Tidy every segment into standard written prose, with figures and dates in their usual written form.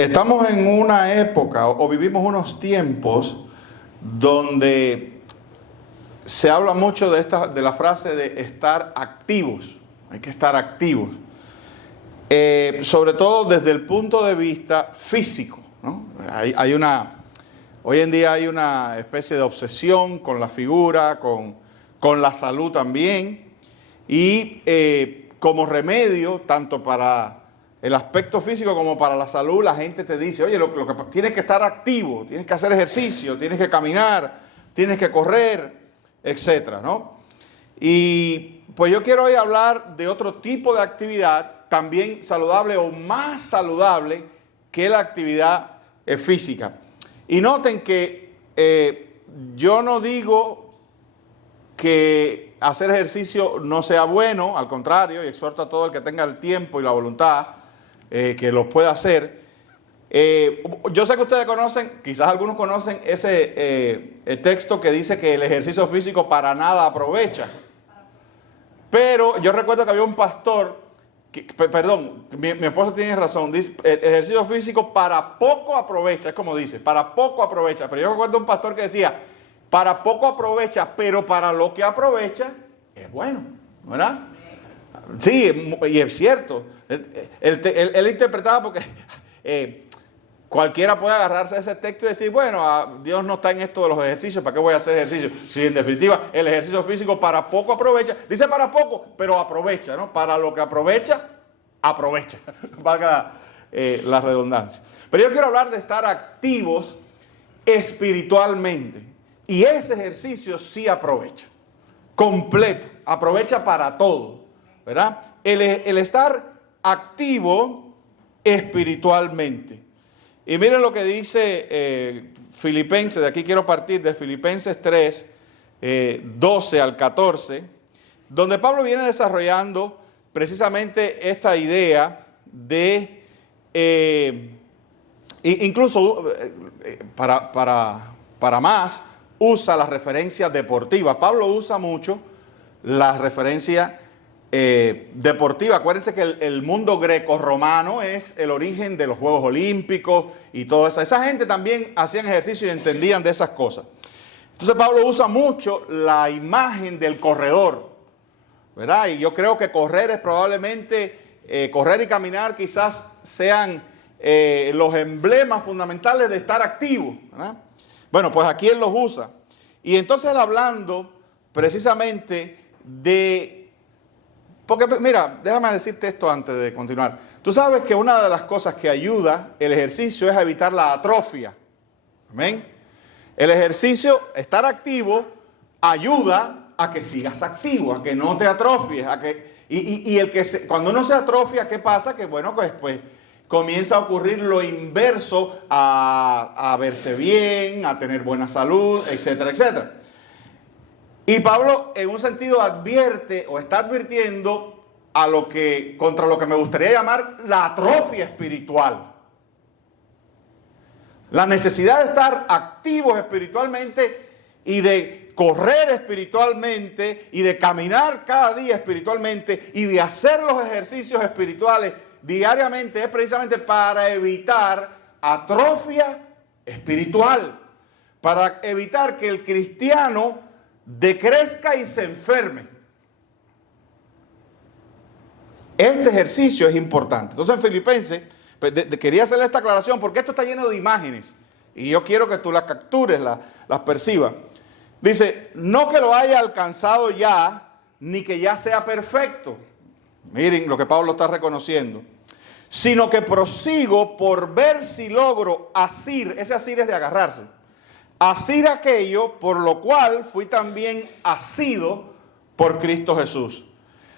Estamos en una época o vivimos unos tiempos donde se habla mucho de la frase de estar activos. Hay que estar activos. Sobre todo desde el punto de vista físico, ¿no? Hoy en día hay una especie de obsesión con la figura, con la salud también. Y como remedio, tanto para el aspecto físico como para la salud, la gente te dice, oye, lo que tienes que estar activo, tienes que hacer ejercicio, tienes que caminar, tienes que correr, etcétera, ¿no? Y pues yo quiero hoy hablar de otro tipo de actividad también saludable o más saludable que la actividad física. Y noten que yo no digo que hacer ejercicio no sea bueno, al contrario, y exhorto a todo el que tenga el tiempo y la voluntad que lo pueda hacer. Yo sé que ustedes conocen, quizás algunos conocen ese texto que dice que el ejercicio físico para nada aprovecha. Pero yo recuerdo que había un pastor, mi esposa tiene razón, dice, el ejercicio físico para poco aprovecha, es como dice, para poco aprovecha. Pero yo recuerdo un pastor que decía, para poco aprovecha, pero para lo que aprovecha es bueno, ¿verdad? Sí, y es cierto. Él interpretaba porque cualquiera puede agarrarse a ese texto y decir, bueno, Dios no está en esto de los ejercicios, ¿para qué voy a hacer ejercicio? Si en definitiva el ejercicio físico para poco aprovecha, dice para poco, pero aprovecha, ¿no? Para lo que aprovecha, aprovecha, valga la redundancia. Pero yo quiero hablar de estar activos espiritualmente, y ese ejercicio sí aprovecha, completo, aprovecha para todo, ¿verdad? El estar activo espiritualmente. Y miren lo que dice Filipenses, de aquí quiero partir de Filipenses 3, 12 al 14, donde Pablo viene desarrollando precisamente esta idea de, incluso para más, usa las referencias deportivas. Pablo usa mucho las referencias deportiva. Acuérdense que el mundo greco-romano es el origen de los Juegos Olímpicos y todo eso. Esa gente también hacían ejercicio y entendían de esas cosas. Entonces Pablo usa mucho la imagen del corredor, ¿verdad? Y yo creo que correr es probablemente, correr y caminar quizás sean los emblemas fundamentales de estar activo, ¿verdad? Bueno, pues aquí él los usa. Y entonces él hablando precisamente de... Porque mira, déjame decirte esto antes de continuar. Tú sabes que una de las cosas que ayuda el ejercicio es a evitar la atrofia. ¿Amén? El ejercicio, estar activo, ayuda a que sigas activo, a que no te atrofies. Cuando uno se atrofia, ¿qué pasa? Que bueno, pues comienza a ocurrir lo inverso a verse bien, a tener buena salud, etcétera, etcétera. Y Pablo, en un sentido, advierte o está advirtiendo contra lo que me gustaría llamar la atrofia espiritual. La necesidad de estar activos espiritualmente y de correr espiritualmente y de caminar cada día espiritualmente y de hacer los ejercicios espirituales diariamente es precisamente para evitar atrofia espiritual, para evitar que el cristiano decrezca y se enferme. Este ejercicio es importante. Entonces en Filipenses, quería hacerle esta aclaración porque esto está lleno de imágenes y yo quiero que tú las captures, las percibas. Dice, no que lo haya alcanzado ya, ni que ya sea perfecto. Miren lo que Pablo está reconociendo. Sino que prosigo por ver si logro asir, ese asir es de agarrarse, asir aquello por lo cual fui también asido por Cristo Jesús.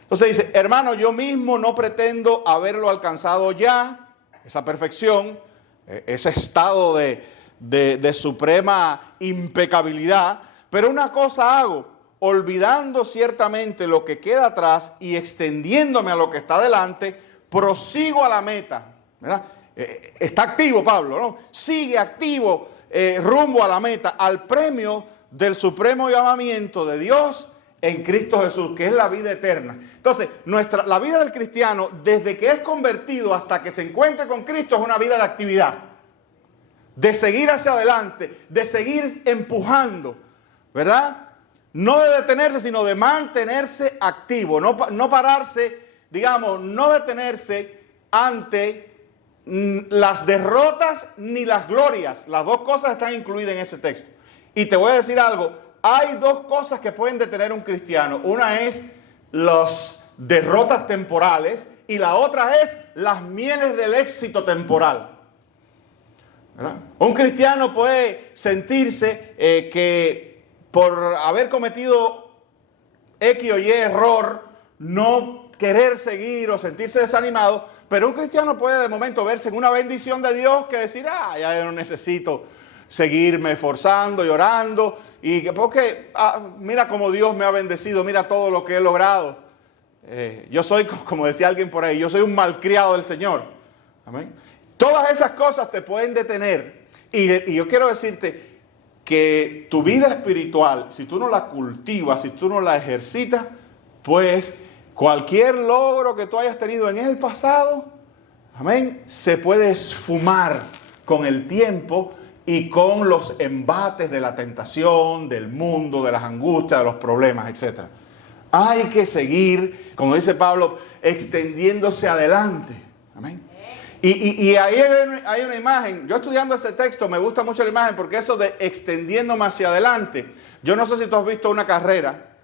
Entonces dice, hermano, yo mismo no pretendo haberlo alcanzado ya, esa perfección, ese estado de suprema impecabilidad, pero una cosa hago, olvidando ciertamente lo que queda atrás y extendiéndome a lo que está delante, prosigo a la meta, ¿verdad? Está activo Pablo, ¿no? Sigue activo rumbo a la meta, al premio del supremo llamamiento de Dios en Cristo Jesús, que es la vida eterna. Entonces, la vida del cristiano, desde que es convertido hasta que se encuentre con Cristo, es una vida de actividad, de seguir hacia adelante, de seguir empujando, ¿verdad? No de detenerse, sino de mantenerse activo, no pararse, digamos, no detenerse ante las derrotas ni las glorias. Las dos cosas están incluidas en ese texto. Y te voy a decir algo, hay dos cosas que pueden detener a un cristiano. Una es las derrotas temporales y la otra es las mieles del éxito temporal, ¿verdad? Un cristiano puede sentirse que por haber cometido X o Y error, no querer seguir o sentirse desanimado, pero un cristiano puede de momento verse en una bendición de Dios que decir, ya yo no necesito seguirme esforzando y orando, y porque mira cómo Dios me ha bendecido, mira todo lo que he logrado. Yo soy, como decía alguien por ahí, yo soy un malcriado del Señor. Amén. Todas esas cosas te pueden detener. Y yo quiero decirte que tu vida espiritual, si tú no la cultivas, si tú no la ejercitas, pues cualquier logro que tú hayas tenido en el pasado, amén, se puede esfumar con el tiempo y con los embates de la tentación, del mundo, de las angustias, de los problemas, etc. Hay que seguir, como dice Pablo, extendiéndose adelante. Amén. Y ahí hay una imagen. Yo estudiando ese texto me gusta mucho la imagen porque eso de extendiéndome hacia adelante. Yo no sé si tú has visto una carrera,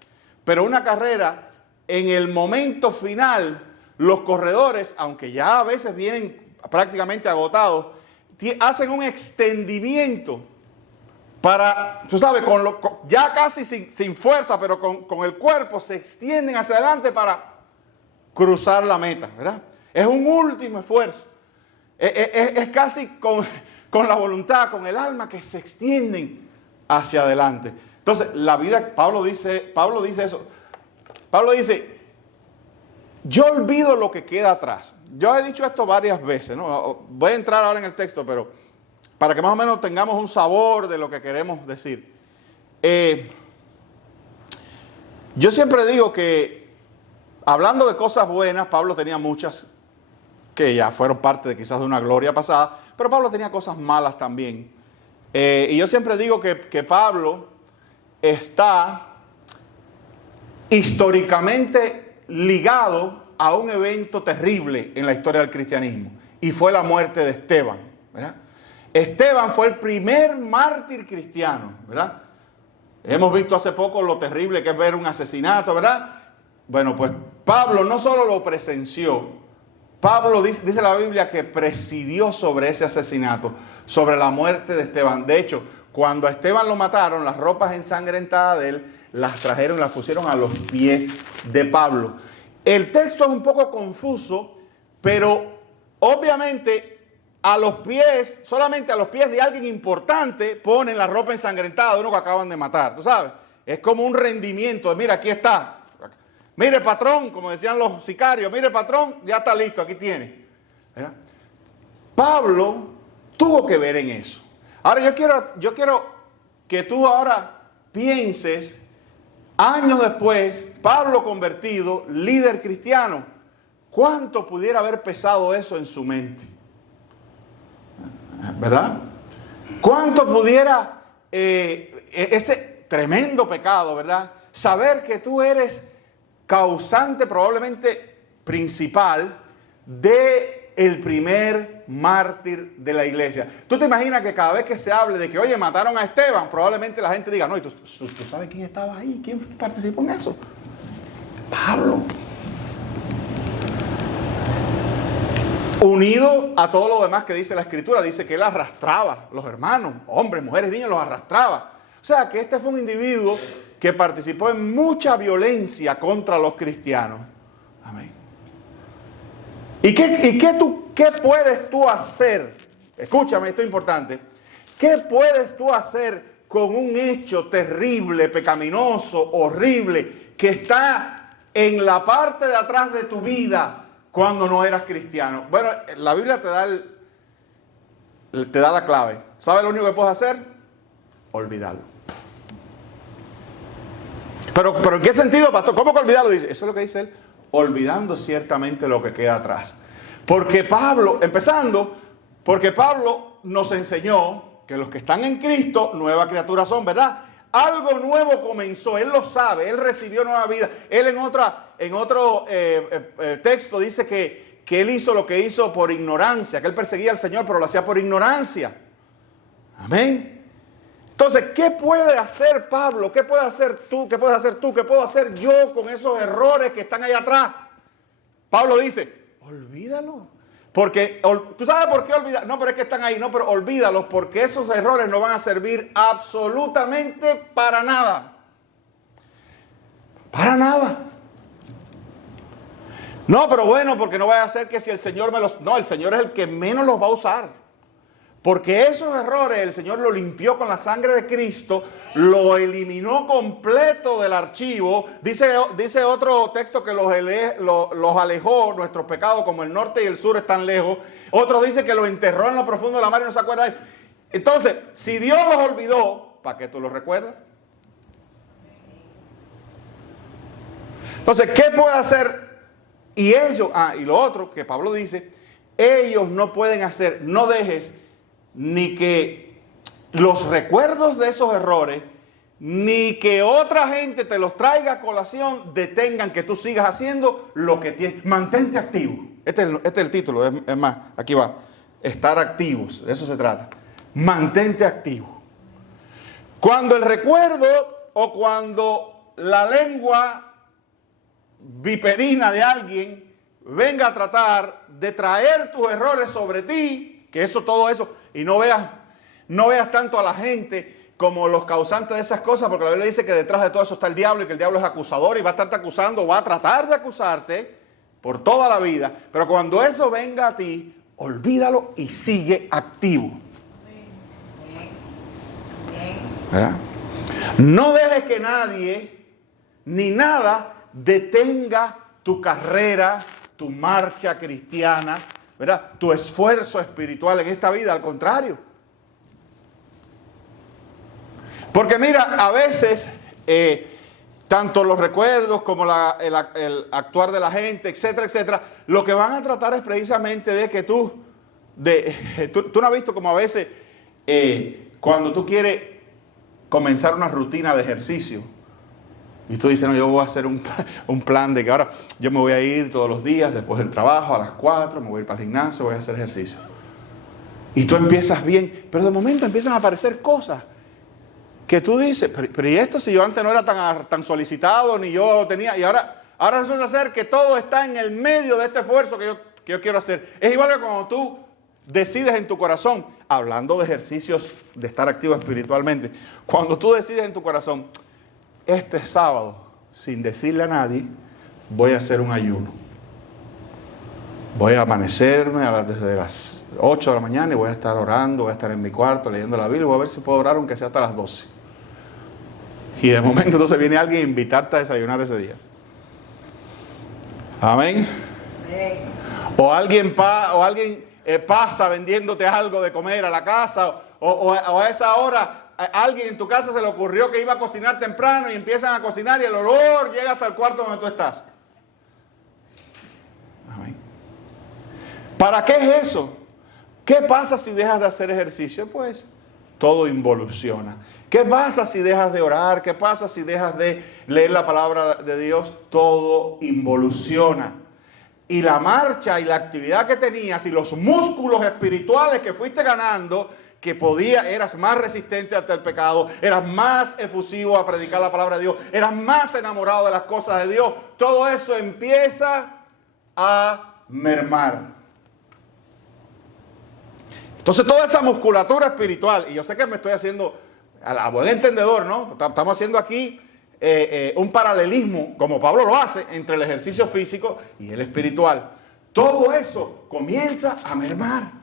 pero una carrera en el momento final, los corredores, aunque ya a veces vienen prácticamente agotados, hacen un extendimiento para, tú sabes, ya casi sin fuerza, pero con el cuerpo se extienden hacia adelante para cruzar la meta, ¿verdad? Es un último esfuerzo. Es casi con la voluntad, con el alma que se extienden hacia adelante. Entonces, la vida, Pablo dice eso. Pablo dice, yo olvido lo que queda atrás. Yo he dicho esto varias veces, ¿no? Voy a entrar ahora en el texto, pero para que más o menos tengamos un sabor de lo que queremos decir. Yo siempre digo que, hablando de cosas buenas, Pablo tenía muchas que ya fueron parte de quizás de una gloria pasada, pero Pablo tenía cosas malas también. Y yo siempre digo que Pablo está históricamente ligado a un evento terrible en la historia del cristianismo, y fue la muerte de Esteban, ¿verdad? Esteban fue el primer mártir cristiano, ¿verdad? Hemos visto hace poco lo terrible que es ver un asesinato, ¿verdad? Bueno, pues Pablo no solo lo presenció, Pablo dice la Biblia que presidió sobre ese asesinato, sobre la muerte de Esteban. De hecho, cuando a Esteban lo mataron, las ropas ensangrentadas de él las trajeron y las pusieron a los pies de Pablo. El texto es un poco confuso, pero obviamente solamente a los pies de alguien importante ponen la ropa ensangrentada de uno que acaban de matar, ¿tú sabes? Es como un rendimiento de, mira, aquí está. Mire, patrón, como decían los sicarios, mire, patrón, ya está listo, aquí tiene. ¿Verdad? Pablo tuvo que ver en eso. Ahora yo quiero que tú ahora pienses, años después, Pablo convertido, líder cristiano, ¿cuánto pudiera haber pesado eso en su mente? ¿Verdad? ¿Cuánto pudiera ese tremendo pecado, ¿verdad? Saber que tú eres causante, probablemente principal, de el primer mártir de la iglesia. ¿Tú te imaginas que cada vez que se hable de que, oye, mataron a Esteban, probablemente la gente diga, no, ¿y tú sabes quién estaba ahí? ¿Quién participó en eso? Pablo. Unido a todo lo demás que dice la Escritura, dice que él arrastraba los hermanos, hombres, mujeres, niños, los arrastraba. O sea, que este fue un individuo que participó en mucha violencia contra los cristianos. Amén. ¿Y qué puedes tú hacer? Escúchame, esto es importante. ¿Qué puedes tú hacer con un hecho terrible, pecaminoso, horrible, que está en la parte de atrás de tu vida cuando no eras cristiano? Bueno, la Biblia te da la clave. ¿Sabes lo único que puedes hacer? Olvidarlo. Pero ¿en qué sentido, pastor? ¿Cómo que olvidarlo? Dice, eso es lo que dice él, olvidando ciertamente lo que queda atrás. Porque Pablo nos enseñó que los que están en Cristo, nueva criatura son, ¿verdad? Algo nuevo comenzó, él lo sabe, él recibió nueva vida. Él en otro texto dice que él hizo lo que hizo por ignorancia, que él perseguía al Señor, pero lo hacía por ignorancia. Amén. Entonces, ¿qué puede hacer Pablo? ¿Qué puede hacer tú? ¿Qué puedes hacer tú? ¿Qué puedo hacer yo con esos errores que están ahí atrás? Pablo dice, olvídalo. Porque, ¿tú sabes por qué olvidar? No, pero es que están ahí. No, pero olvídalos porque esos errores no van a servir absolutamente para nada. Para nada. No, pero bueno, porque no vaya a ser que si el Señor me los... No, el Señor es el que menos los va a usar. Porque esos errores el Señor los limpió con la sangre de Cristo, lo eliminó completo del archivo. Dice otro texto que los alejó, nuestros pecados, como el norte y el sur están lejos. Otro dice que los enterró en lo profundo de la mar y no se acuerda de él. Entonces, si Dios los olvidó, ¿para qué tú los recuerdas? Entonces, ¿qué puede hacer? Y ellos, y lo otro que Pablo dice, ellos no pueden hacer, no dejes ni que los recuerdos de esos errores, ni que otra gente te los traiga a colación, detengan que tú sigas haciendo lo que tienes. Mantente activo. Este es el título, es más, aquí va. Estar activos, de eso se trata. Mantente activo. Cuando el recuerdo o cuando la lengua viperina de alguien venga a tratar de traer tus errores sobre ti, que todo eso, y no veas tanto a la gente como los causantes de esas cosas, porque la Biblia dice que detrás de todo eso está el diablo y que el diablo es acusador y va a estarte acusando, va a tratar de acusarte por toda la vida. Pero cuando eso venga a ti, olvídalo y sigue activo. ¿Verdad? No dejes que nadie ni nada detenga tu carrera, tu marcha cristiana, ¿verdad? Tu esfuerzo espiritual en esta vida, al contrario. Porque mira, a veces, tanto los recuerdos como el actuar de la gente, etcétera, etcétera, lo que van a tratar es precisamente de que tú no has visto como a veces, cuando tú quieres comenzar una rutina de ejercicio, y tú dices, no, yo voy a hacer un plan de que ahora yo me voy a ir todos los días después del trabajo a las 4, me voy a ir para el gimnasio, voy a hacer ejercicio. Y tú empiezas bien, pero de momento empiezan a aparecer cosas que tú dices, pero ¿y esto si yo antes no era tan solicitado, ni yo tenía, y ahora resulta ser que todo está en el medio de este esfuerzo que yo quiero hacer? Es igual que cuando tú decides en tu corazón, hablando de ejercicios, de estar activo espiritualmente, cuando tú decides en tu corazón, este sábado, sin decirle a nadie, voy a hacer un ayuno. Voy a amanecerme desde las 8 de la mañana y voy a estar orando, voy a estar en mi cuarto leyendo la Biblia, voy a ver si puedo orar aunque sea hasta las 12. Y de momento entonces viene alguien a invitarte a desayunar ese día. Amén. O alguien pasa vendiéndote algo de comer a la casa, o a esa hora alguien en tu casa se le ocurrió que iba a cocinar temprano y empiezan a cocinar y el olor llega hasta el cuarto donde tú estás. Amén. ¿Para qué es eso? ¿Qué pasa si dejas de hacer ejercicio? Pues todo involuciona. ¿Qué pasa si dejas de orar? ¿Qué pasa si dejas de leer la palabra de Dios? Todo involuciona. Y la marcha y la actividad que tenías y los músculos espirituales que fuiste ganando, que eras más resistente ante el pecado, eras más efusivo a predicar la palabra de Dios, eras más enamorado de las cosas de Dios, todo eso empieza a mermar. Entonces toda esa musculatura espiritual, y yo sé que me estoy haciendo a buen entendedor, ¿no? Estamos haciendo aquí un paralelismo, como Pablo lo hace, entre el ejercicio físico y el espiritual. Todo eso comienza a mermar.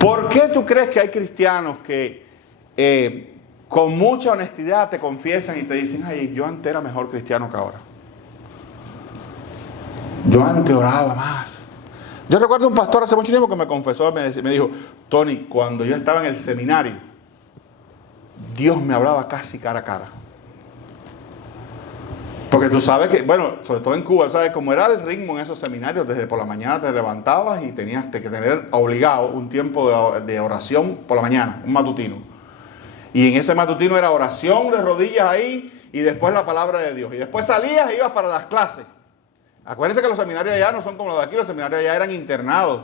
¿Por qué tú crees que hay cristianos que con mucha honestidad te confiesan y te dicen, ay, yo antes era mejor cristiano que ahora? Yo antes oraba más. Yo recuerdo un pastor hace mucho tiempo que me confesó, me dijo, Tony, cuando yo estaba en el seminario, Dios me hablaba casi cara a cara. Porque tú sabes que, bueno, sobre todo en Cuba, ¿sabes cómo era el ritmo en esos seminarios? Desde por la mañana te levantabas y tenías que tener obligado un tiempo de oración por la mañana, un matutino. Y en ese matutino era oración de rodillas ahí y después la palabra de Dios. Y después salías e ibas para las clases. Acuérdense que los seminarios allá no son como los de aquí, los seminarios allá eran internados,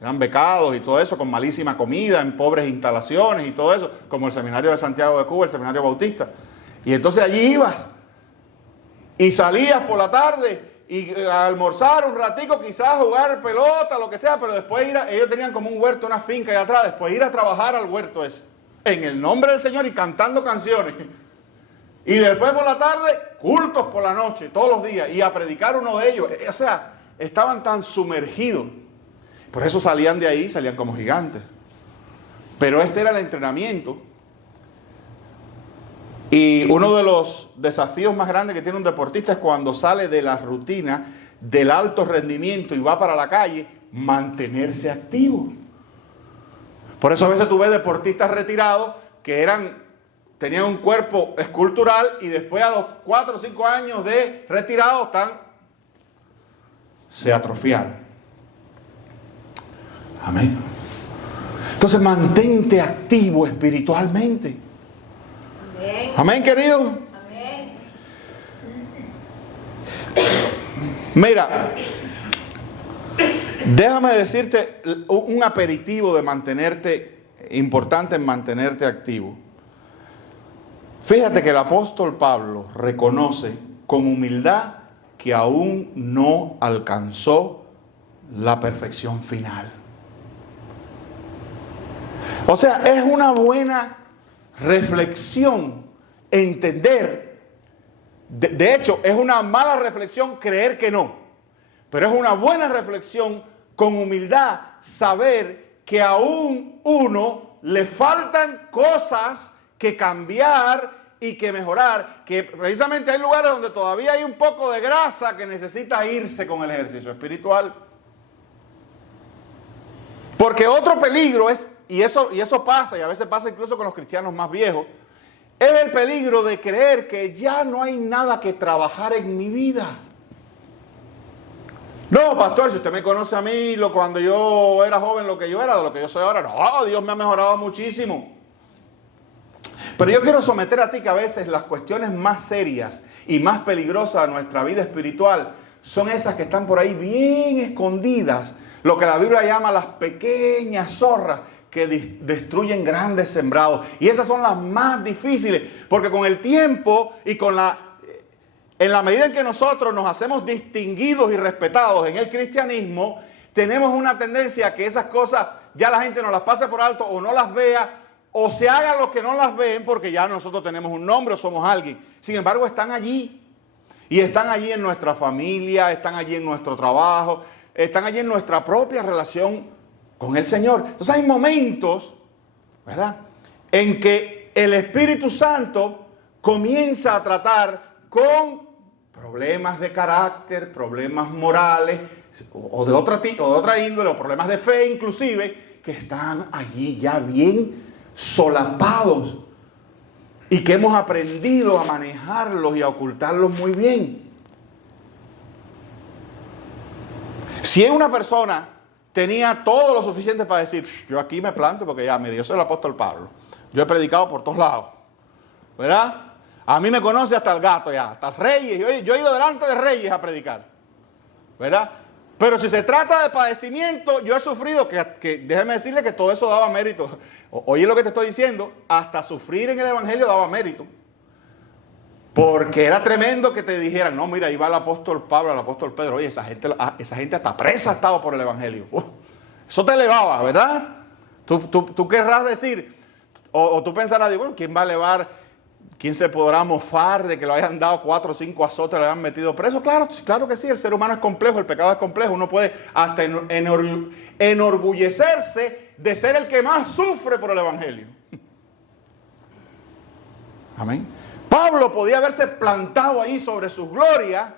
eran becados y todo eso, con malísima comida, en pobres instalaciones y todo eso, como el seminario de Santiago de Cuba, el seminario bautista. Y entonces allí ibas. Y salías por la tarde y a almorzar un ratico, quizás jugar pelota, lo que sea, pero después ellos tenían como un huerto, una finca allá atrás, después ir a trabajar al huerto ese, en el nombre del Señor y cantando canciones. Y después por la tarde, cultos por la noche, todos los días, y a predicar uno de ellos. O sea, estaban tan sumergidos. Por eso salían de ahí, salían como gigantes. Pero ese era el entrenamiento. Y uno de los desafíos más grandes que tiene un deportista es cuando sale de la rutina del alto rendimiento y va para la calle, mantenerse activo. Por eso a veces tú ves deportistas retirados que tenían un cuerpo escultural y después a los 4 o 5 años de retirado se atrofiaron. Amén. Entonces mantente activo espiritualmente. Amén. Amén, querido. Amén. Mira, déjame decirte un aperitivo de mantenerte, importante en mantenerte activo. Fíjate que el apóstol Pablo reconoce con humildad que aún no alcanzó la perfección final. O sea, es una buena reflexión entender, de hecho es una mala reflexión creer que no, pero es una buena reflexión con humildad saber que aún uno le faltan cosas que cambiar y que mejorar, que precisamente hay lugares donde todavía hay un poco de grasa que necesita irse con el ejercicio espiritual. Porque otro peligro es, y eso pasa, y a veces pasa incluso con los cristianos más viejos, es el peligro de creer que ya no hay nada que trabajar en mi vida. No, pastor, si usted me conoce a mí, cuando yo era joven, lo que yo era, de lo que yo soy ahora, no, Dios me ha mejorado muchísimo. Pero yo quiero someter a ti que a veces las cuestiones más serias y más peligrosas de nuestra vida espiritual son esas que están por ahí bien escondidas, lo que la Biblia llama las pequeñas zorras que destruyen grandes sembrados. Y esas son las más difíciles, porque con el tiempo y en la medida en que nosotros nos hacemos distinguidos y respetados en el cristianismo, tenemos una tendencia a que esas cosas ya la gente no las pase por alto o no las vea, o se hagan los que no las ven porque ya nosotros tenemos un nombre o somos alguien. Sin embargo, están allí. Y están allí en nuestra familia, están allí en nuestro trabajo, están allí en nuestra propia relación con el Señor. Entonces hay momentos, ¿verdad?, en que el Espíritu Santo comienza a tratar con problemas de carácter, problemas morales, o de otra índole, o problemas de fe inclusive, que están allí ya bien solapados y que hemos aprendido a manejarlos y a ocultarlos muy bien. Si una persona tenía todo lo suficiente para decir, yo aquí me planto porque ya, mire, yo soy el apóstol Pablo, yo he predicado por todos lados, ¿verdad? A mí me conoce hasta el gato ya, hasta reyes, yo he ido delante de reyes a predicar, ¿verdad? Pero si se trata de padecimiento, yo he sufrido, que déjeme decirle que todo eso daba mérito. Oye lo que te estoy diciendo, hasta sufrir en el evangelio daba mérito. Porque era tremendo que te dijeran, no, mira, ahí va el apóstol Pablo, el apóstol Pedro. Oye, esa gente hasta presa ha estado por el evangelio. Eso te elevaba, ¿verdad? Tú querrás decir, o tú pensarás, bueno, ¿quién va a elevar? ¿Quién se podrá mofar de que lo hayan dado 4 o 5 azotes, lo hayan metido preso? Claro que sí, el ser humano es complejo, el pecado es complejo. Uno puede hasta enorgullecerse de ser el que más sufre por el evangelio. Amén. Pablo podía haberse plantado ahí sobre sus glorias,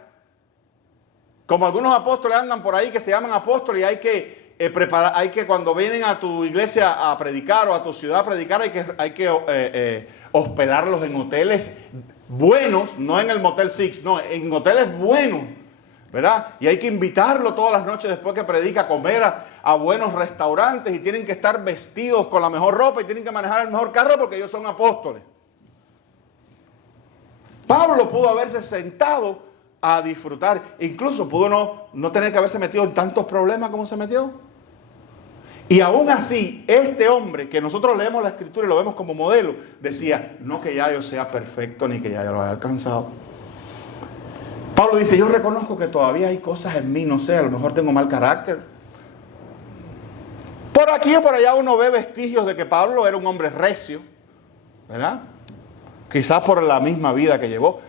como algunos apóstoles andan por ahí que se llaman apóstoles y hay que preparar, hay que cuando vienen a tu iglesia a predicar o a tu ciudad a predicar, hay que hospedarlos en hoteles buenos, no en el Motel Six, no, en hoteles buenos, ¿verdad? Y hay que invitarlo todas las noches después que predica a comer a buenos restaurantes, y tienen que estar vestidos con la mejor ropa y tienen que manejar el mejor carro porque ellos son apóstoles. Pablo pudo haberse sentado a disfrutar, incluso pudo no tener que haberse metido en tantos problemas como se metió. Y aún así, este hombre, que nosotros leemos la Escritura y lo vemos como modelo, decía, no que ya yo sea perfecto ni que ya yo lo haya alcanzado. Pablo dice, yo reconozco que todavía hay cosas en mí, no sé, a lo mejor tengo mal carácter. Por aquí o por allá uno ve vestigios de que Pablo era un hombre recio, ¿verdad? Quizás por la misma vida que llevó.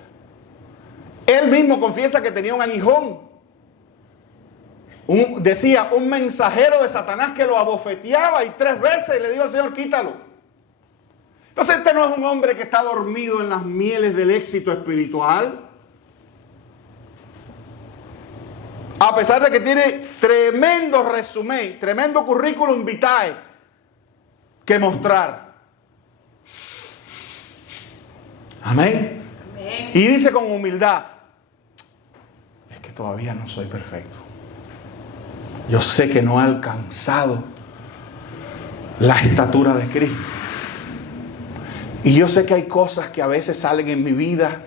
Él mismo confiesa que tenía un aguijón. Decía, un mensajero de Satanás que lo abofeteaba y 3 veces le dijo al Señor, quítalo. Entonces este no es un hombre que está dormido en las mieles del éxito espiritual. A pesar de que tiene tremendo resumen, tremendo currículum vitae que mostrar. Amén. Amén. Y dice con humildad, es que todavía no soy perfecto. Yo sé que no he alcanzado la estatura de Cristo. Y yo sé que hay cosas que a veces salen en mi vida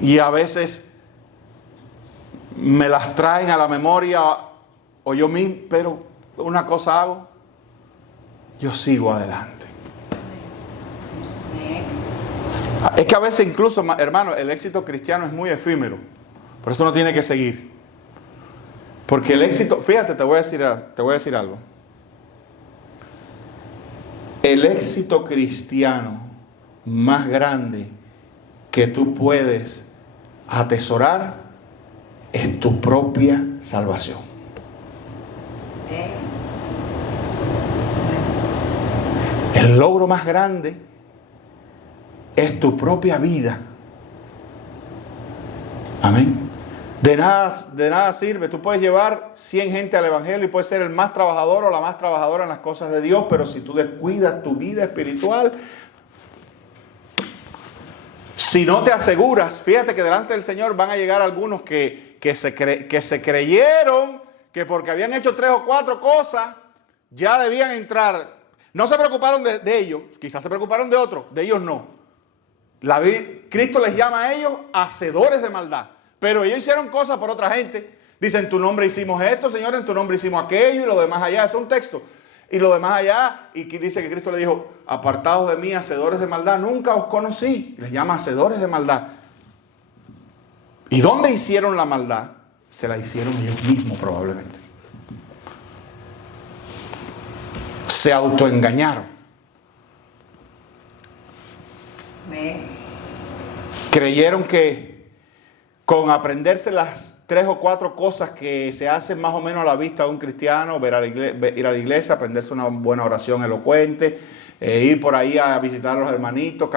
y a veces me las traen a la memoria o yo mismo, pero una cosa hago, yo sigo adelante. Es que a veces incluso, hermano, el éxito cristiano es muy efímero. Por eso no tiene que seguir. Porque el éxito, fíjate, te voy a decir algo. El éxito cristiano más grande que tú puedes atesorar es tu propia salvación. El logro más grande es tu propia vida. Amén. De nada sirve. Tú puedes llevar 100 gente al evangelio y puedes ser el más trabajador o la más trabajadora en las cosas de Dios, pero si tú descuidas tu vida espiritual, si no te aseguras, fíjate que delante del Señor van a llegar algunos que se creyeron que porque habían hecho 3 o 4 cosas ya debían entrar. No se preocuparon de ellos, quizás se preocuparon de otros, de ellos no. Cristo les llama a ellos hacedores de maldad. Pero ellos hicieron cosas por otra gente. Dicen, en tu nombre hicimos esto, Señor, en tu nombre hicimos aquello y lo demás allá. Es un texto. Y lo demás allá, y dice que Cristo le dijo, apartados de mí, hacedores de maldad, nunca os conocí. Les llama hacedores de maldad. ¿Y dónde hicieron la maldad? Se la hicieron ellos mismos probablemente. Se autoengañaron. Creyeron que con aprenderse las 3 o 4 cosas que se hacen más o menos a la vista de un cristiano, ir a la iglesia, aprenderse una buena oración elocuente, ir por ahí a visitar a los hermanitos,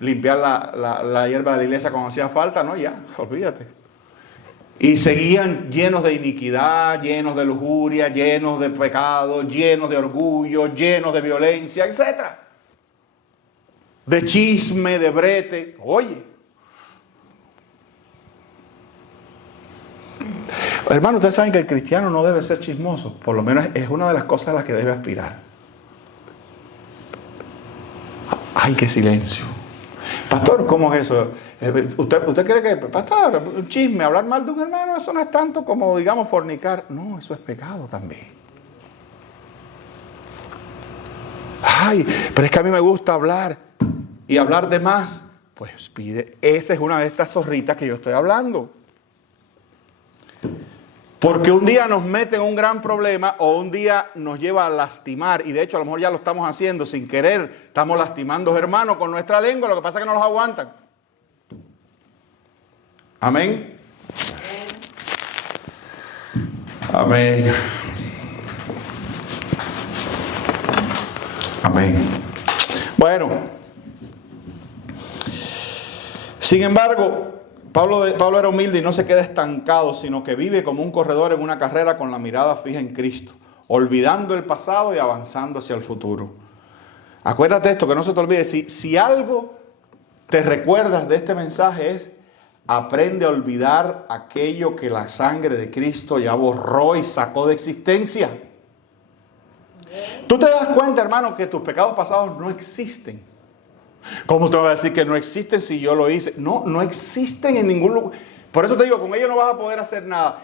limpiar la hierba de la iglesia cuando hacía falta, no, ya, olvídate. Y seguían llenos de iniquidad, llenos de lujuria, llenos de pecado, llenos de orgullo, llenos de violencia, etc. De chisme, de brete. Oye, hermano, ustedes saben que el cristiano no debe ser chismoso. Por lo menos es una de las cosas a las que debe aspirar. ¡Ay, qué silencio! Pastor, ¿cómo es eso? ¿Usted cree que, pastor, un chisme, hablar mal de un hermano, eso no es tanto como, digamos, fornicar? No, eso es pecado también. ¡Ay, pero es que a mí me gusta hablar y hablar de más! Pues pide, esa es una de estas zorritas que yo estoy hablando. Porque un día nos mete en un gran problema o un día nos lleva a lastimar, y de hecho a lo mejor ya lo estamos haciendo sin querer, estamos lastimando hermanos con nuestra lengua, lo que pasa es que no los aguantan. Amén. Amén. Amén. Bueno, sin embargo, Pablo era humilde y no se queda estancado, sino que vive como un corredor en una carrera con la mirada fija en Cristo, olvidando el pasado y avanzando hacia el futuro. Acuérdate esto, que no se te olvide. Si algo te recuerdas de este mensaje es: aprende a olvidar aquello que la sangre de Cristo ya borró y sacó de existencia. Tú te das cuenta, hermano, que tus pecados pasados no existen. ¿Cómo te vas a decir que no existen si yo lo hice? No, no existen en ningún lugar. Por eso te digo, con ellos no vas a poder hacer nada.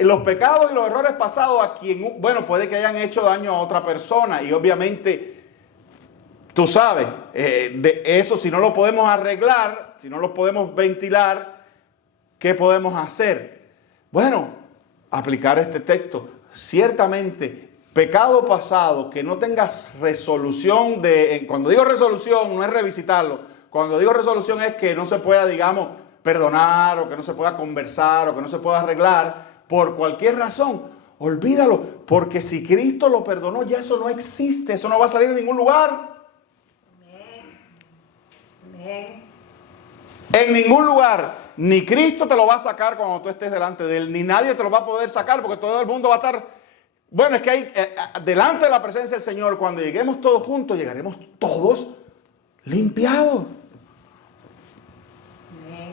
Los pecados y los errores pasados a quien, bueno, puede que hayan hecho daño a otra persona y obviamente, tú sabes, de eso si no lo podemos arreglar, si no lo podemos ventilar, ¿qué podemos hacer? Bueno, aplicar este texto. Ciertamente, pecado pasado que no tengas resolución cuando digo resolución no es revisitarlo. Cuando digo resolución es que no se pueda, digamos, perdonar o que no se pueda conversar o que no se pueda arreglar por cualquier razón. Olvídalo, porque si Cristo lo perdonó, ya eso no existe, eso no va a salir en ningún lugar. Amén. En ningún lugar. Ni Cristo te lo va a sacar cuando tú estés delante de Él, ni nadie te lo va a poder sacar, porque todo el mundo va a estar... Bueno, es que hay delante de la presencia del Señor, cuando lleguemos todos juntos, llegaremos todos limpiados. Amén.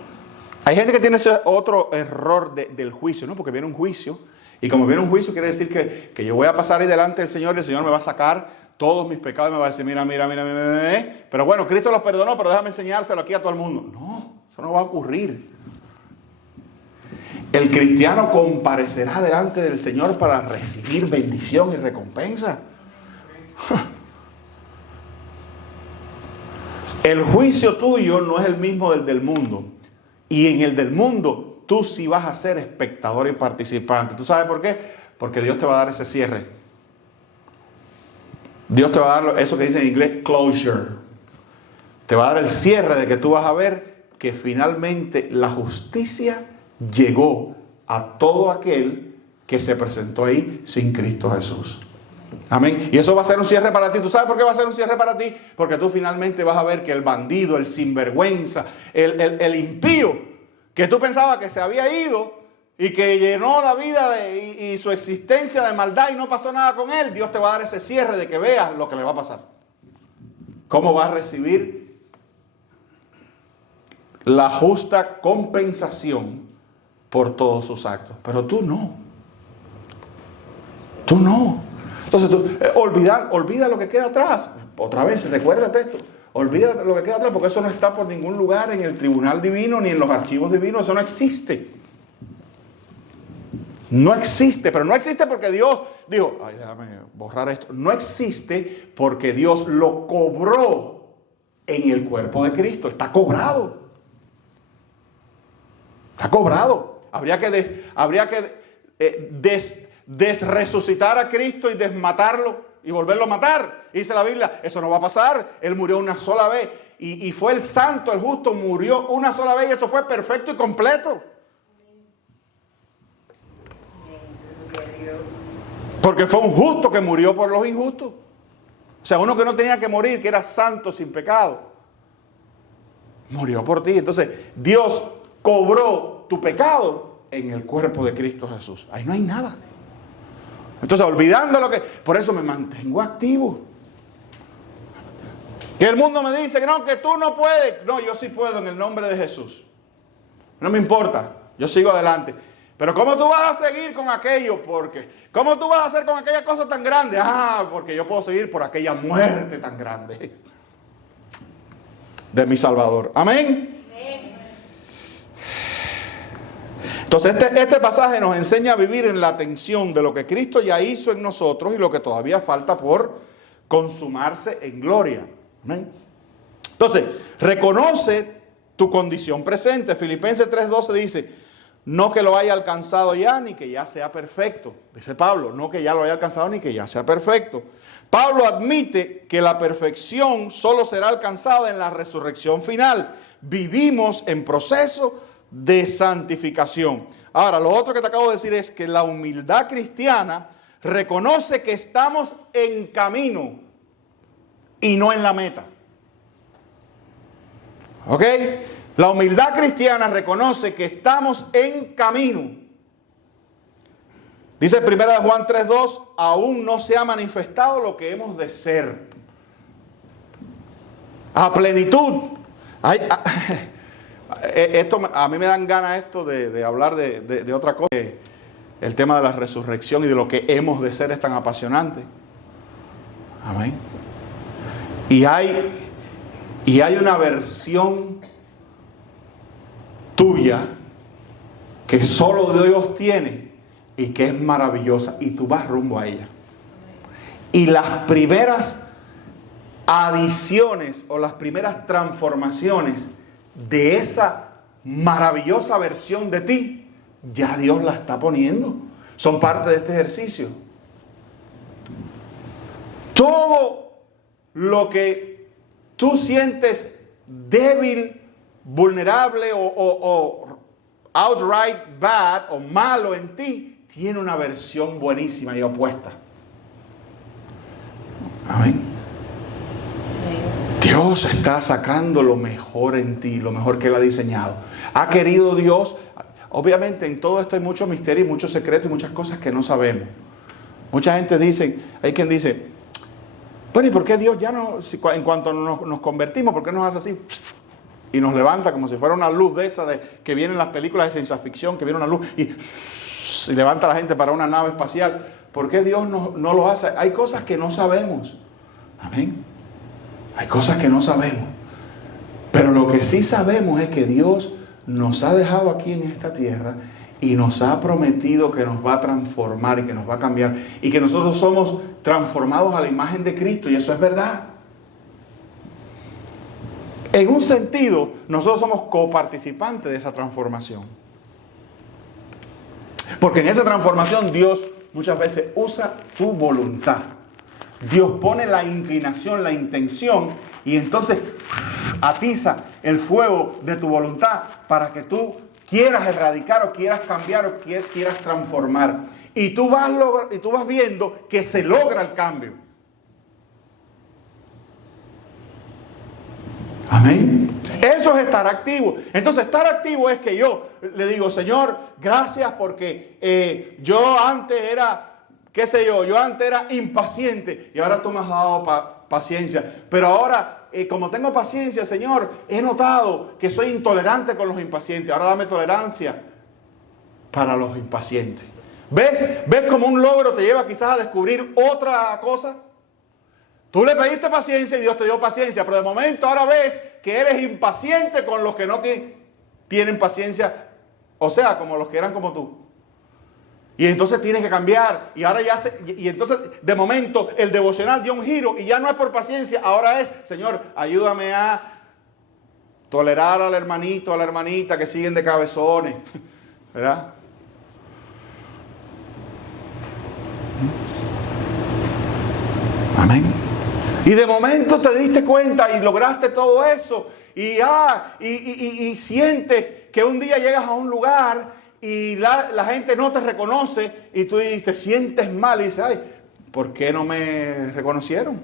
Hay gente que tiene ese otro error del juicio, ¿no? Porque viene un juicio, y como viene un juicio quiere decir que yo voy a pasar ahí delante del Señor y el Señor me va a sacar todos mis pecados y me va a decir, mira. Pero bueno, Cristo los perdonó, pero déjame enseñárselo aquí a todo el mundo. No, eso no va a ocurrir. El cristiano comparecerá delante del Señor para recibir bendición y recompensa. El juicio tuyo no es el mismo del mundo. Y en el del mundo tú sí vas a ser espectador y participante. ¿Tú sabes por qué? Porque Dios te va a dar ese cierre. Dios te va a dar eso que dice en inglés closure. Te va a dar el cierre de que tú vas a ver que finalmente la justicia llegó a todo aquel que se presentó ahí sin Cristo Jesús. Amén. Y eso va a ser un cierre para ti. ¿Tú sabes por qué va a ser un cierre para ti? Porque tú finalmente vas a ver que el bandido, el sinvergüenza, el impío, que tú pensabas que se había ido y que llenó la vida y su existencia de maldad y no pasó nada con él, Dios te va a dar ese cierre de que veas lo que le va a pasar. Cómo va a recibir la justa compensación por todos sus actos. Pero tú no. Tú no. Entonces tú, olvida lo que queda atrás. Otra vez, recuérdate esto. Olvida lo que queda atrás, porque eso no está por ningún lugar en el tribunal divino ni en los archivos divinos. Eso no existe. No existe, pero no existe porque Dios dijo, ay, déjame borrar esto. No existe porque Dios lo cobró en el cuerpo de Cristo. Está cobrado. Está cobrado. Habría que desresucitar a Cristo y desmatarlo y volverlo a matar. Dice la Biblia, eso no va a pasar. Él murió una sola vez y fue el santo, el justo, murió una sola vez y eso fue perfecto y completo. Porque fue un justo que murió por los injustos. O sea, uno que no tenía que morir, que era santo sin pecado, murió por ti. Entonces, Dios cobró tu pecado en el cuerpo de Cristo Jesús. Ahí no hay nada. Entonces, olvidando lo que... Por eso me mantengo activo. Que el mundo me dice que no, que tú no puedes. No, yo sí puedo en el nombre de Jesús. No me importa. Yo sigo adelante. Pero ¿cómo tú vas a seguir con aquello? Porque ¿cómo tú vas a hacer con aquella cosa tan grande? Porque yo puedo seguir por aquella muerte tan grande de mi Salvador. Amén. Entonces este pasaje nos enseña a vivir en la tensión de lo que Cristo ya hizo en nosotros y lo que todavía falta por consumarse en gloria. Amén. Entonces, reconoce tu condición presente. Filipenses 3:12 dice, no que lo haya alcanzado ya, ni que ya sea perfecto. Dice Pablo, no que ya lo haya alcanzado, ni que ya sea perfecto. Pablo admite que la perfección solo será alcanzada en la resurrección final. Vivimos en proceso de santificación. Ahora, lo otro que te acabo de decir es que la humildad cristiana reconoce que estamos en camino y no en la meta. ¿Ok? La humildad cristiana reconoce que estamos en camino. Dice 1 Juan 3:2, aún no se ha manifestado lo que hemos de ser. A plenitud. Esto, a mí me dan ganas de hablar de otra cosa. El tema de la resurrección y de lo que hemos de ser es tan apasionante. Amén. Y hay una versión tuya que solo Dios tiene y que es maravillosa, y tú vas rumbo a ella. Y las primeras adiciones o las primeras transformaciones de esa maravillosa versión de ti, ya Dios la está poniendo. Son parte de este ejercicio. Todo lo que tú sientes débil, vulnerable o outright bad o malo en ti, tiene una versión buenísima y opuesta. Amén. Dios está sacando lo mejor en ti, lo mejor que Él ha diseñado. Ha querido Dios. Obviamente en todo esto hay mucho misterio y mucho secreto y muchas cosas que no sabemos. Mucha gente dice, hay quien dice, bueno, ¿y por qué Dios ya no, en cuanto nos convertimos, por qué nos hace así? Y nos levanta como si fuera una luz de esa que viene en las películas de ciencia ficción, que viene una luz y levanta a la gente para una nave espacial. ¿Por qué Dios no lo hace? Hay cosas que no sabemos. Amén. Hay cosas que no sabemos. Pero lo que sí sabemos es que Dios nos ha dejado aquí en esta tierra y nos ha prometido que nos va a transformar y que nos va a cambiar. Y que nosotros somos transformados a la imagen de Cristo, y eso es verdad. En un sentido, nosotros somos coparticipantes de esa transformación. Porque en esa transformación Dios muchas veces usa tu voluntad. Dios pone la inclinación, la intención, y entonces atiza el fuego de tu voluntad para que tú quieras erradicar o quieras cambiar o quieras transformar. Y tú vas viendo que se logra el cambio. Amén. Eso es estar activo. Entonces, estar activo es que yo le digo, Señor, gracias porque yo antes era, yo antes era impaciente y ahora tú me has dado paciencia. Pero ahora, como tengo paciencia, Señor, he notado que soy intolerante con los impacientes. Ahora dame tolerancia para los impacientes. ¿Ves cómo un logro te lleva quizás a descubrir otra cosa? Tú le pediste paciencia y Dios te dio paciencia, pero de momento ahora ves que eres impaciente con los que no tienen paciencia, o sea, como los que eran como tú. Y entonces tienes que cambiar, y ahora y entonces de momento el devocional dio un giro y ya no es por paciencia, ahora es, Señor, ayúdame a tolerar al hermanito, a la hermanita que siguen de cabezones, ¿verdad? Amén. Y de momento te diste cuenta y lograste todo eso. Y sientes que un día llegas a un lugar y la gente no te reconoce y tú te sientes mal y dices, ay, ¿por qué no me reconocieron?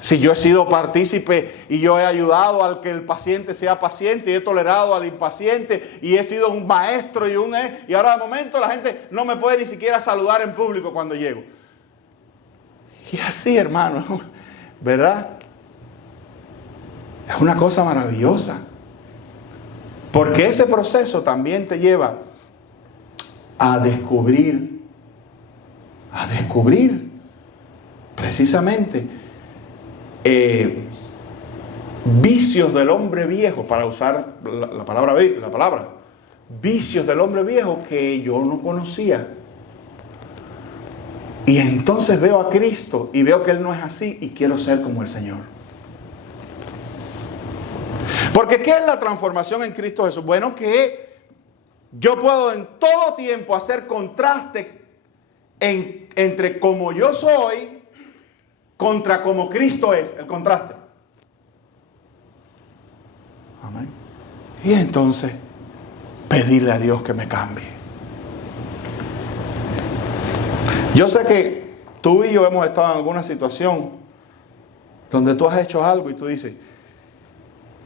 Si yo he sido partícipe y yo he ayudado al que el paciente sea paciente y he tolerado al impaciente y he sido un maestro y ahora de momento la gente no me puede ni siquiera saludar en público cuando llego. Y así, hermano, ¿verdad? Es una cosa maravillosa. Porque ese proceso también te lleva a descubrir precisamente vicios del hombre viejo, para usar la palabra, vicios del hombre viejo que yo no conocía. Y entonces veo a Cristo y veo que Él no es así y quiero ser como el Señor. Porque ¿qué es la transformación en Cristo Jesús? Bueno, que yo puedo en todo tiempo hacer contraste entre como yo soy contra como Cristo es, el contraste. Amén. Y entonces pedirle a Dios que me cambie. Yo sé que tú y yo hemos estado en alguna situación donde tú has hecho algo y tú dices,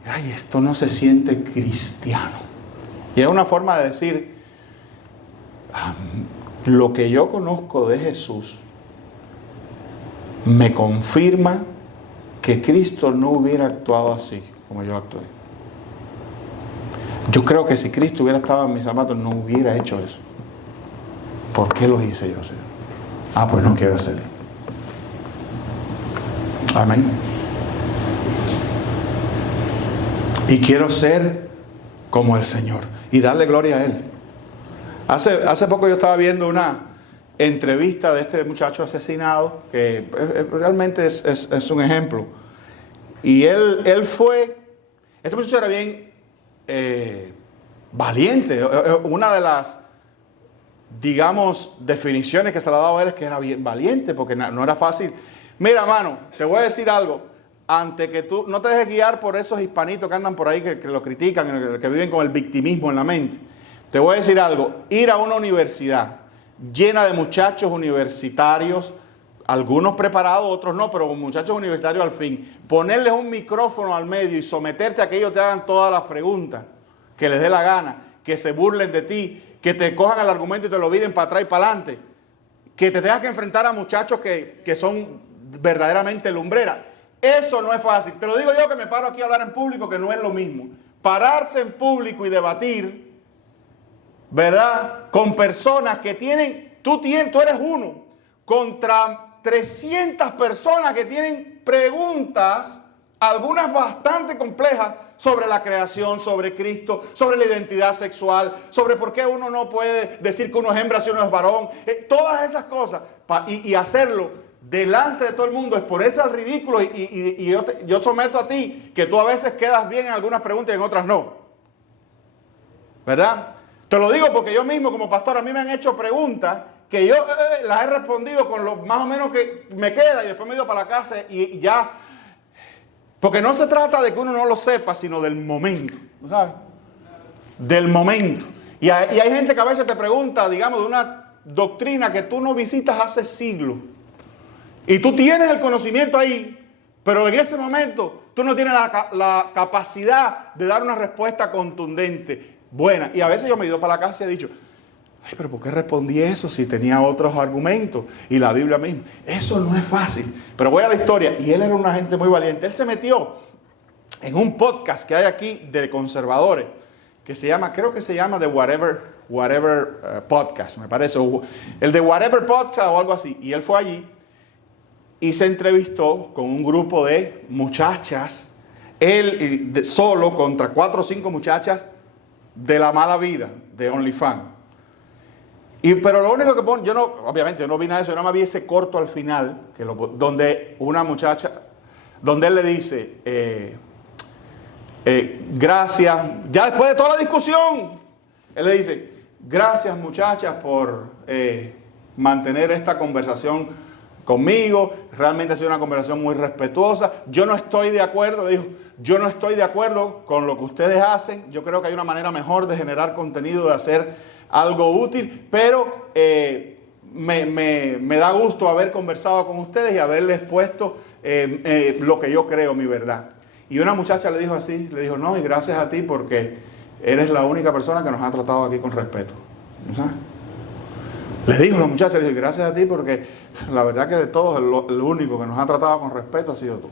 ay, esto no se siente cristiano. Y es una forma de decir, lo que yo conozco de Jesús me confirma que Cristo no hubiera actuado así como yo actué. Yo creo que si Cristo hubiera estado en mis zapatos no hubiera hecho eso. ¿Por qué lo hice yo, Señor? Pues no quiero hacerlo. Amén. Y quiero ser como el Señor y darle gloria a Él. Hace poco yo estaba viendo una entrevista de este muchacho asesinado, que realmente es un ejemplo. Y él fue, este muchacho era bien valiente. Una de las, digamos, definiciones que se le ha dado a él es que era bien valiente, porque no era fácil. Mira, mano, te voy a decir algo. Ante que tú no te dejes guiar por esos hispanitos que andan por ahí, que lo critican, que viven con el victimismo en la mente. Te voy a decir algo. Ir a una universidad llena de muchachos universitarios, algunos preparados, otros no, pero muchachos universitarios al fin, ponerles un micrófono al medio y someterte a que ellos te hagan todas las preguntas que les dé la gana, que se burlen de ti, que te cojan el argumento y te lo viren para atrás y para adelante, que te tengas que enfrentar a muchachos que son verdaderamente lumbreras. Eso no es fácil. Te lo digo yo que me paro aquí a hablar en público, que no es lo mismo. Pararse en público y debatir, ¿verdad? Con personas que tú eres uno, contra 300 personas que tienen preguntas, algunas bastante complejas, sobre la creación, sobre Cristo, sobre la identidad sexual, sobre por qué uno no puede decir que uno es hembra si uno es varón. Todas esas cosas. Y hacerlo delante de todo el mundo es ponerse al ridículo y yo someto a ti que tú a veces quedas bien en algunas preguntas y en otras no. ¿Verdad? Te lo digo porque yo mismo como pastor a mí me han hecho preguntas que yo las he respondido con lo más o menos que me queda y después me he ido para la casa y ya. Porque no se trata de que uno no lo sepa, sino del momento. ¿No sabes? Del momento. Y hay gente que a veces te pregunta, digamos, de una doctrina que tú no visitas hace siglos. Y tú tienes el conocimiento ahí, pero en ese momento tú no tienes la capacidad de dar una respuesta contundente, buena. Y a veces yo me he ido para la casa y he dicho, ay, pero ¿por qué respondí eso si tenía otros argumentos? Y la Biblia misma. Eso no es fácil. Pero voy a la historia. Y él era una gente muy valiente. Él se metió en un podcast que hay aquí de conservadores, que se llama, creo que se llama The Whatever Podcast, me parece. El de Whatever Podcast o algo así. Y él fue allí y se entrevistó con un grupo de muchachas, él solo contra 4 o 5 muchachas de la mala vida, de OnlyFans. Pero lo único que pone, obviamente yo no vi nada de eso, yo no me vi ese corto al final, donde una muchacha, donde él le dice, gracias, ya después de toda la discusión, él le dice, gracias muchachas por mantener esta conversación conmigo, realmente ha sido una conversación muy respetuosa. Yo no estoy de acuerdo, le dijo, yo no estoy de acuerdo con lo que ustedes hacen. Yo creo que hay una manera mejor de generar contenido, de hacer algo útil, pero me da gusto haber conversado con ustedes y haberles puesto lo que yo creo, mi verdad. Y una muchacha le dijo así, le dijo, no, y gracias a ti porque eres la única persona que nos ha tratado aquí con respeto. ¿No sabes? Le dijo la muchacha, le dijo, gracias a ti porque la verdad que de todos el único que nos ha tratado con respeto ha sido tú.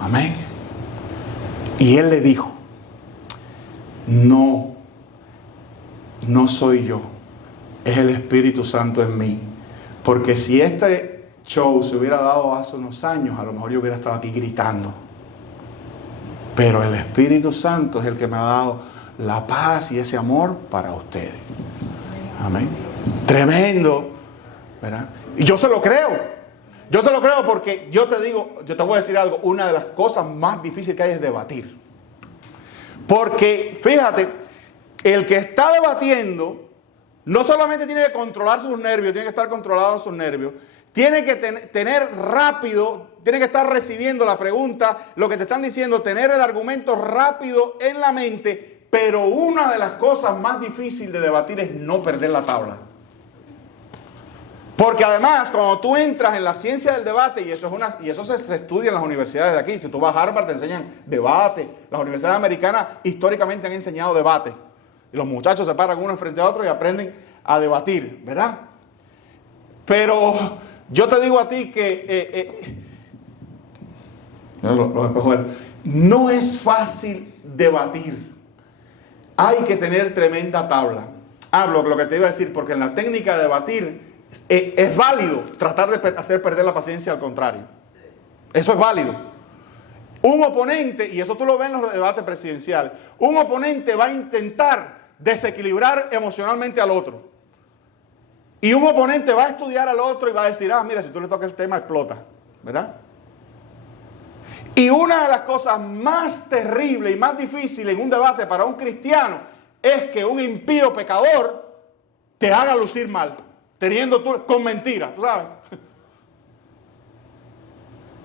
Amén. Y él le dijo, no soy yo, es el Espíritu Santo en mí. Porque si este show se hubiera dado hace unos años, a lo mejor yo hubiera estado aquí gritando. Pero el Espíritu Santo es el que me ha dado la paz y ese amor para ustedes. Amén. Tremendo, ¿verdad? Y yo se lo creo. Yo se lo creo porque yo te voy a decir algo. Una de las cosas más difíciles que hay es debatir. Porque, fíjate, el que está debatiendo no solamente tiene que controlar sus nervios, tiene que estar controlado sus nervios, tiene que tener rápido, tiene que estar recibiendo la pregunta, lo que te están diciendo, tener el argumento rápido en la mente. Pero una de las cosas más difíciles de debatir es no perder la tabla. Porque además, cuando tú entras en la ciencia del debate, y eso se estudia en las universidades de aquí, si tú vas a Harvard te enseñan debate, las universidades americanas históricamente han enseñado debate, y los muchachos se paran uno frente a otro y aprenden a debatir, ¿verdad? Pero yo te digo a ti que no es fácil debatir, hay que tener tremenda tabla. Hablo lo que te iba a decir, porque en la técnica de debatir es válido tratar de hacer perder la paciencia al contrario. Eso es válido. Un oponente, y eso tú lo ves en los debates presidenciales, un oponente va a intentar desequilibrar emocionalmente al otro. Y un oponente va a estudiar al otro y va a decir, mira, si tú le tocas el tema, explota, ¿verdad? Y una de las cosas más terribles y más difíciles en un debate para un cristiano es que un impío pecador te haga lucir mal, teniendo tú con mentiras, ¿tú sabes?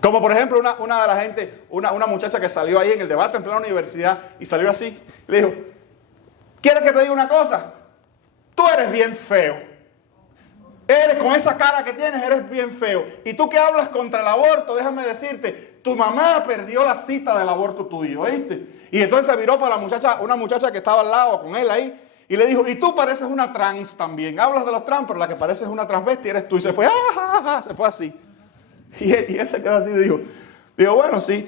Como por ejemplo una de la gente, una muchacha que salió ahí en el debate en plena universidad y salió así, le dijo, ¿quieres que te diga una cosa? Tú eres bien feo. Eres, con esa cara que tienes, eres bien feo. Y tú que hablas contra el aborto, déjame decirte, tu mamá perdió la cita del aborto tuyo, ¿oíste? Y entonces se viró para una muchacha que estaba al lado con él ahí, y le dijo, y tú pareces una trans también. Hablas de los trans, pero la que pareces una transvesti eres tú. Y se fue, se fue así. Y él se quedó así y dijo, bueno, sí,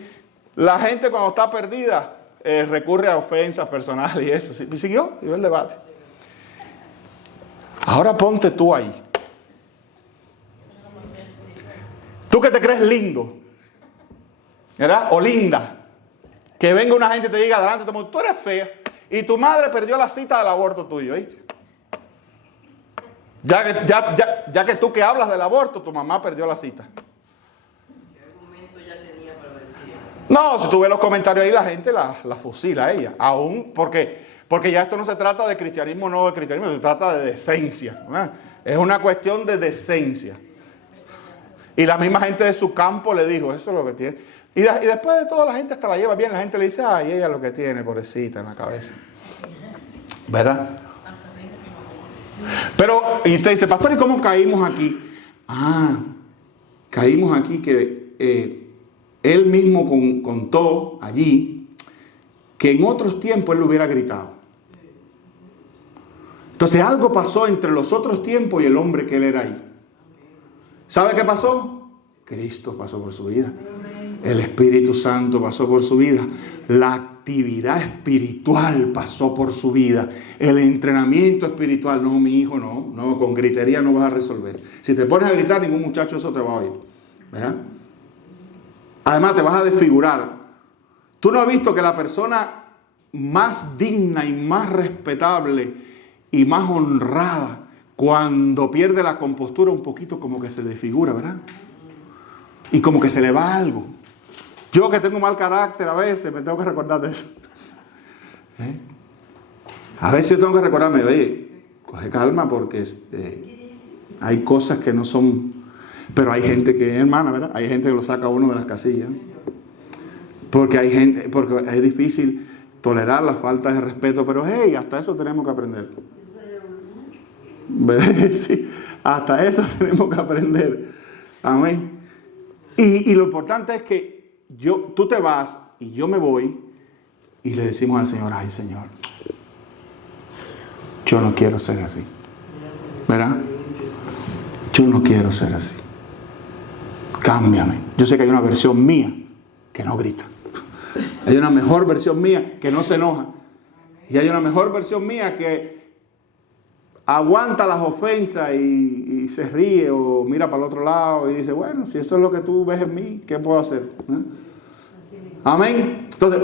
la gente cuando está perdida recurre a ofensas personales y eso. ¿Sí? Y siguió el debate. Ahora ponte tú ahí. Tú que te crees lindo, ¿verdad? O linda. Que venga una gente y te diga adelante, tú eres fea. Y tu madre perdió la cita del aborto tuyo, ¿viste? Ya que tú que hablas del aborto, tu mamá perdió la cita. ¿Qué argumento ya tenía para decir? No, si tú ves los comentarios ahí, la gente la fusila a ella. Aún porque ya esto no se trata de cristianismo, no de cristianismo, se trata de decencia, ¿verdad? Es una cuestión de decencia. Y la misma gente de su campo le dijo, eso es lo que tiene. Y después de todo la gente hasta la lleva bien, la gente le dice, ay, ella lo que tiene, pobrecita, en la cabeza. ¿Verdad? Pero, y usted dice, pastor, ¿y cómo caímos aquí? Caímos aquí que él mismo contó allí que en otros tiempos él lo hubiera gritado. Entonces algo pasó entre los otros tiempos y el hombre que él era ahí. ¿Sabe qué pasó? Cristo pasó por su vida. El Espíritu Santo pasó por su vida. La actividad espiritual pasó por su vida. El entrenamiento espiritual. No, mi hijo, no, con gritería no vas a resolver. Si te pones a gritar, ningún muchacho eso te va a oír. ¿Verdad? Además, te vas a desfigurar. ¿Tú no has visto que la persona más digna y más respetable y más honrada, cuando pierde la compostura un poquito como que se desfigura, ¿verdad? Y como que se le va algo. Yo que tengo mal carácter a veces me tengo que recordar de eso. A veces yo tengo que recordarme, oye, coge calma porque hay cosas que no son... Pero hay gente que es hermana, ¿verdad? Hay gente que lo saca a uno de las casillas. Porque es difícil tolerar la falta de respeto, pero hey, hasta eso tenemos que aprender. Sí, hasta eso tenemos que aprender. Amén. Y lo importante es que tú te vas y yo me voy y le decimos al Señor, ay Señor, yo no quiero ser así. ¿Verdad? Yo no quiero ser así. Cámbiame. Yo sé que hay una versión mía que no grita. Hay una mejor versión mía que no se enoja. Y hay una mejor versión mía que aguanta las ofensas y se ríe o mira para el otro lado y dice, bueno, si eso es lo que tú ves en mí, ¿qué puedo hacer? Amén. Entonces,